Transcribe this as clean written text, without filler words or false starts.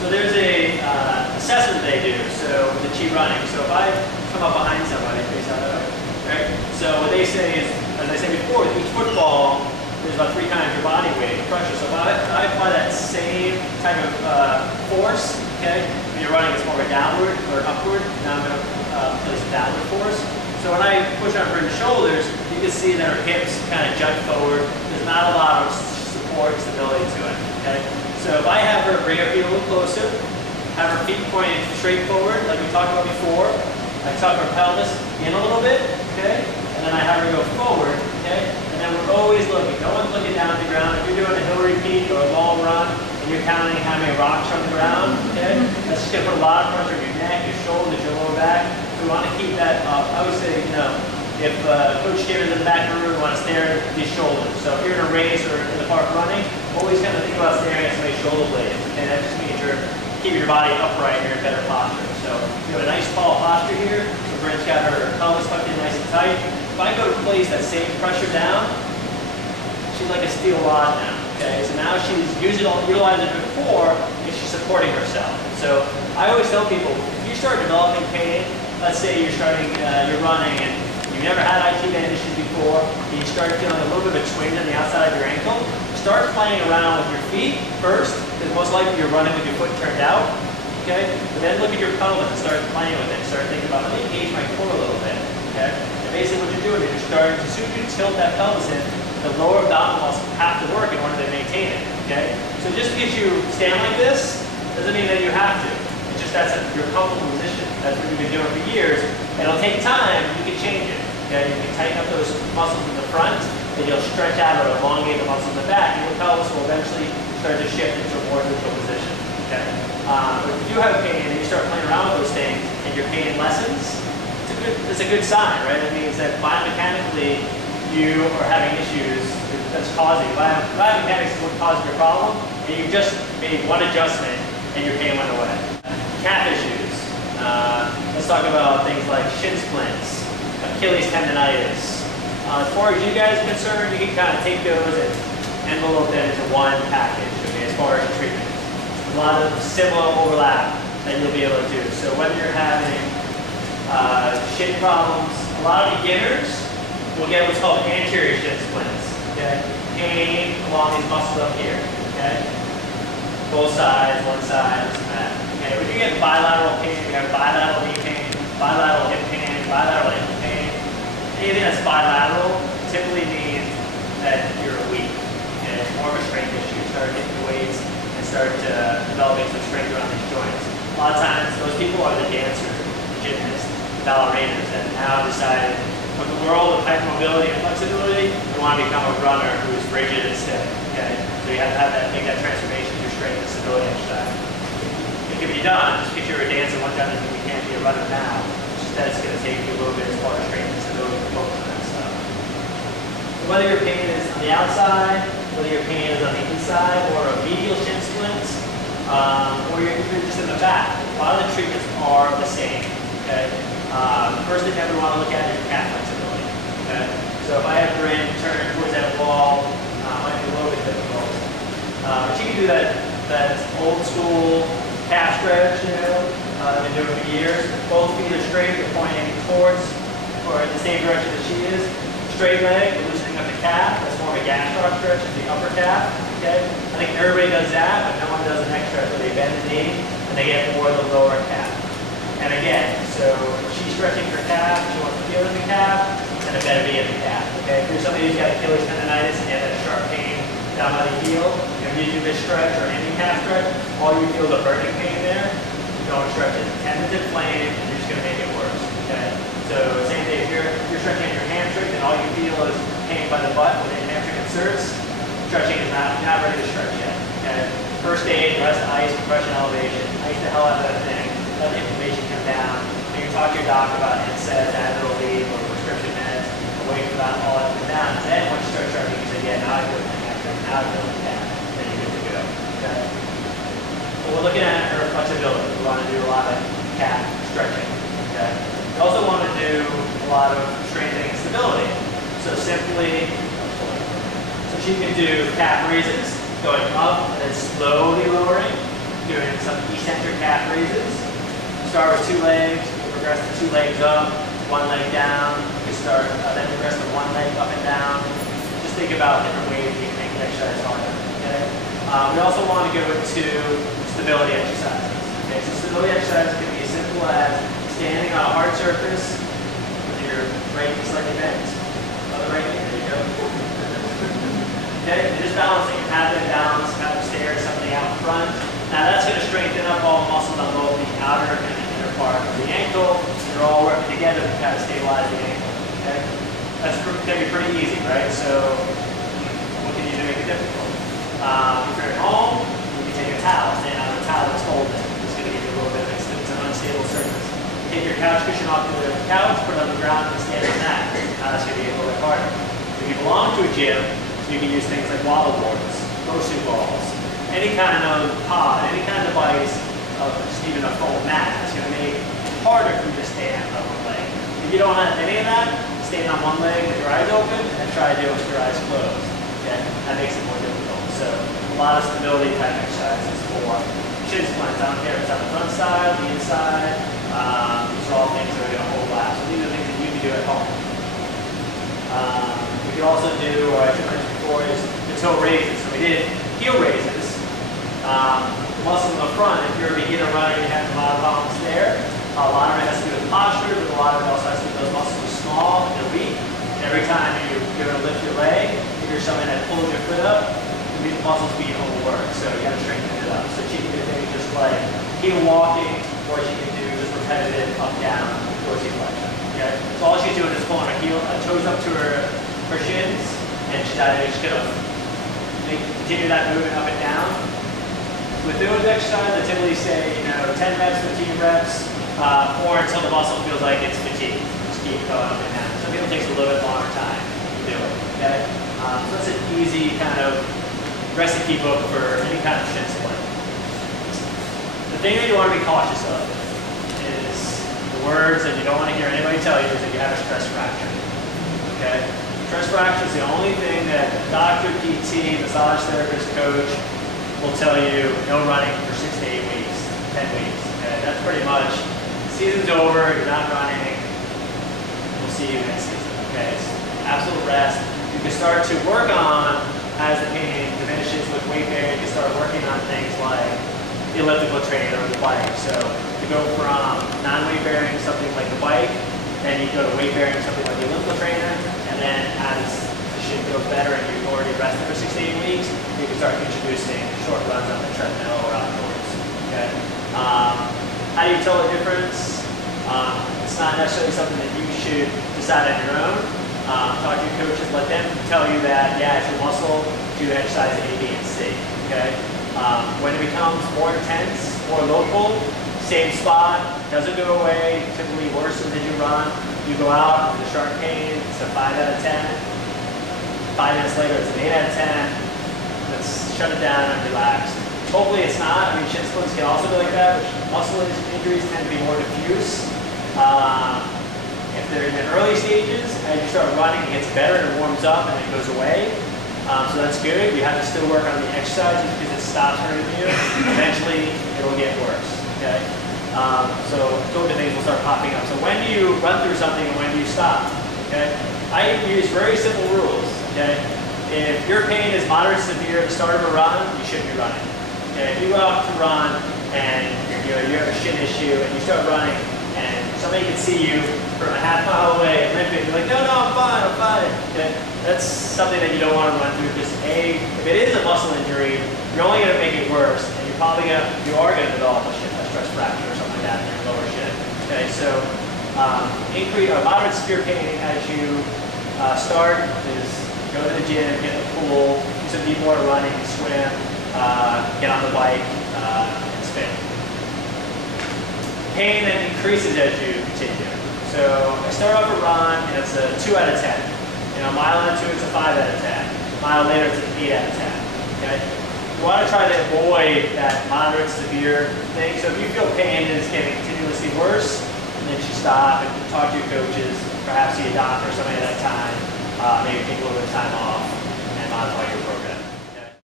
So there's a assessment they do, so with the cheat running. So if I come up behind somebody, face out of it, right? So what they say is, as I said before, with each football, there's about 3 times your body weight of pressure. So if I apply that same type of force, okay, when you're running, it's more of a downward or upward. Now I'm going to place a downward force. So when I push on her shoulders, you can see that her hips kind of jut forward. There's not a lot of support and stability to it, okay? So if I have her bring her feet a little closer, have her feet pointed straight forward, like we talked about before, I tuck her pelvis in a little bit, okay? And then I have her go forward, okay? And then we're always looking. No one's looking down at the ground. If you're doing a Hillary peak or a long run, and you're counting how many rocks are on the ground, okay? That's just going to put a lot of pressure on your neck, your shoulders, your lower back. So we want to keep that up. I would say, you know, if Coach Kim is in the back of the room, we want to stare at these shoulders. So if you're in a race or in the park running, always kind of think about staring at somebody's shoulder blades. And that just means you're keeping your body upright and you're in better posture. So you have a nice tall posture here. So Brent's got her pelvis tucked in nice and tight. If I go to place that same pressure down, she's like a steel rod now. Okay, so now she's utilizing it before, and she's supporting herself. So I always tell people, if you start developing pain, let's say you're running and you've never had IT band issues before, and you start feeling a little bit of a twinge on the outside of your ankle, start playing around with your feet first, because most likely you're running with your foot turned out, okay? But then look at your pelvis and start playing with it. Start thinking about, let me engage my core a little bit, okay? And basically what you're doing is you're starting to, as soon as you tilt that pelvis in, the lower abdominal muscles have to work in order to maintain it, okay? So just because you stand like this, doesn't mean that you have to. It's just that's your comfortable position. That's what you've been doing for years. It'll take time, you can change it, okay? You can tighten up those muscles in the front, and you'll stretch out or elongate the muscles in the back, and your pelvis will eventually start to shift into a more neutral position, okay? But if you do have pain and you start playing around with those things, and your pain lessens, it's a good sign, right? It means that biomechanically, you are having issues that's causing. Biomechanics is what caused your problem, and you just made one adjustment and your pain went away. Calf issues. Let's talk about things like shin splints, Achilles tendonitis. As far as you guys are concerned, you can kind of take those and envelope them into one package, okay, as far as your treatment. A lot of similar overlap that you'll be able to do. So whether you're having shin problems, a lot of beginners will get what's called anterior shin splints, okay? Pain along these muscles up here, okay? Both sides, one side, this and that. Okay, when you get bilateral pain, you have bilateral knee pain, bilateral hip pain, bilateral ankle pain. Anything that's bilateral typically means that you're weak. Okay? It's more of a strength issue. Start hitting the weights and start developing some strength around these joints. A lot of times, those people are the dancers, the gymnasts, the ballerinas that now decide, with the world of hypermobility and flexibility, you want to become a runner who's rigid and stiff. Okay? So you have to have that, make that transformation through strength and stability exercise. It can be done, just because you're a dancer one time doesn't mean you can't be a runner now. It's just that it's going to take you a little bit as far as strength and stability to focus on that stuff. So whether your pain is on the outside, whether your pain is on the inside, or a medial shin splint, or you're just in the back, a lot of the treatments are the same. Okay? The first thing that we want to look at is your calf flexibility. Okay? So if I have Bryn turn towards that wall, it might be a little bit difficult. But you can do that old school calf stretch, you know, I've been doing it for years. Both feet are straight, you're pointing towards, or in the same direction that she is. Straight leg, we're loosening up the calf. That's more of a gastroc stretch of the upper calf. Okay? I think everybody does that, but no one does an neck stretch where they bend the knee and they get more of the lower calf. And again, so she's stretching her calf, she wants to feel in the calf, and it better be in the calf. Okay? If you're somebody who's got Achilles tendonitis and you have that sharp pain down by the heel, if you do this stretch or any calf stretch, all you feel is a burning pain there, don't stretch it. Tendons inflame, and you're just going to make it worse. Okay? So same thing, if you're stretching your hamstring, then all you feel is pain by the butt when the hamstring inserts. Stretching is not ready to stretch yet. Okay? First aid, rest, ice, compression, elevation. Ice the hell out of that thing. Let the inflammation come down. When you talk to your doctor about NSAIDs, Advil, Aleve, or prescription meds, wait for that all that to come down. And then once you start stretching, you say, yeah, now I feel the hamstring, now I feel the calf. Then you're good to go. Okay? So we're looking at her flexibility. We want to do a lot of calf stretching. Okay? We also want to do a lot of strengthening and stability. So simply, she can do calf raises, going up and then slowly lowering, doing some start with 2 legs, you progress to 2 legs up, 1 leg down. You can start, then progress to 1 leg up and down. Just think about different ways you can make the exercise harder. Okay? We also want to go into stability exercises. Okay? So stability exercises can be as simple as standing on a hard surface with your right knee slightly bent. Other right knee, there you go. Okay? And just balancing. Have them balance, have them stare at something out in front. Now that's going to strengthen up all muscles on both the outer and the inner part of the ankle. They're all working together to kind of stabilize the ankle. Okay? That's going to be pretty easy, right? So what can you do to make it difficult? If you're at home, you can take a towel, stand on a towel that's folded. It's going to give you a little bit of it's an unstable surface. Take your couch cushion off the couch, put it on the ground, and stand on that. Now that's going to be a little bit harder. If you belong to a gym, you can use things like wobble boards, Bosu balls, any kind of pod, any kind of device, just even a foam mat. It's going to make it harder for you to stand on one leg. If you don't have any of that, stand on one leg with your eyes open and try to do it with your eyes closed. Okay? That makes it more difficult. So a lot of stability type exercises for shin splints. I don't care if it's on the front side, the inside. These are all things that are going to overlap. So these are things that you can do at home. We can also do, I should mention before, is the toe raises. So we did heel raises. The muscle in the front, if you're a beginner runner, you have a lot of problems there. A lot of it has to do with posture, but a lot of it also has to do with those muscles are small and they're weak. And every time you're going to lift your leg, if you're someone that pulls your foot up, these muscles being overworked. So you got to strengthen it up. So she can do things just like heel walking, or she can do just repetitive up down dorsal flexion. Okay? So all she's doing is pulling her toes up to her shins, and she's just going to continue that movement up and down. With those exercises, I typically say, 10 reps, 15 reps, or until the muscle feels like it's fatigued. Just keep going up and down. Some people it takes a little bit longer time to do it. Okay? So that's an easy kind of recipe book for any kind of shin splint. The thing that you want to be cautious of is the words that you don't want to hear anybody tell you is that you have a stress fracture. Okay? Stress fracture is the only thing that doctor, PT, massage therapist, coach will tell you no running for 6 to 8 weeks, 10 weeks. Okay? That's pretty much, season's over, you're not running, we'll see you next season. Okay? It's absolute rest. You can start to work on, as the pain diminishes with weight bearing, you can start working on things like the elliptical training or the bike. So you go from non-weight bearing, something like the bike, then you go to weight bearing, something like the elliptical trainer, and then as the shit feels better and you've already rested for 6 to 8 weeks, you can start introducing short runs on the treadmill or outdoors. Okay? How do you tell the difference? It's not necessarily something that you should decide on your own. Talk to your coaches, let them tell you that, yeah, it's your muscle, do exercise A, B, and C. Okay? When it becomes more intense, more local, same spot, doesn't go away, typically worse than did you run. You go out with a sharp pain, it's a 5 out of 10. 5 minutes later, it's an 8 out of 10. Let's shut it down and relax. Hopefully it's not. I mean, shin splints can also be like that, which muscle injuries tend to be more diffuse. If they're in the early stages, as you start running, it gets better and it warms up and it goes away. So that's good. You have to still work on the exercises because it stops hurting you. Eventually, it'll get worse. Okay? So those things will start popping up. So when do you run through something and when do you stop? Okay? I use very simple rules. Okay? If your pain is moderate to severe at the start of a run, you shouldn't be running. Okay? If you go out to run and you have a shin issue and you start running and somebody can see you from a half mile away and limping, you're like, no, I'm fine. Okay? That's something that you don't want to run through because A, if it is a muscle injury, you're only going to make it worse and you are going to develop a stress fracture or something like that in your lower shin. Okay? So increase moderate severe pain as you start is go to the gym, get in the pool, do some deep water running, swim, get on the bike, and spin. Pain then increases as you continue. So I start off a run and it's a 2 out of 10. A mile into it's a 5 out of 10. A mile later it's an 8 out of 10. Okay? You want to try to avoid that moderate severe thing. So if you feel pain and it's getting continuously worse, then you should stop and talk to your coaches, perhaps see a doctor or somebody at that time. Maybe take a little bit of time off and modify your program.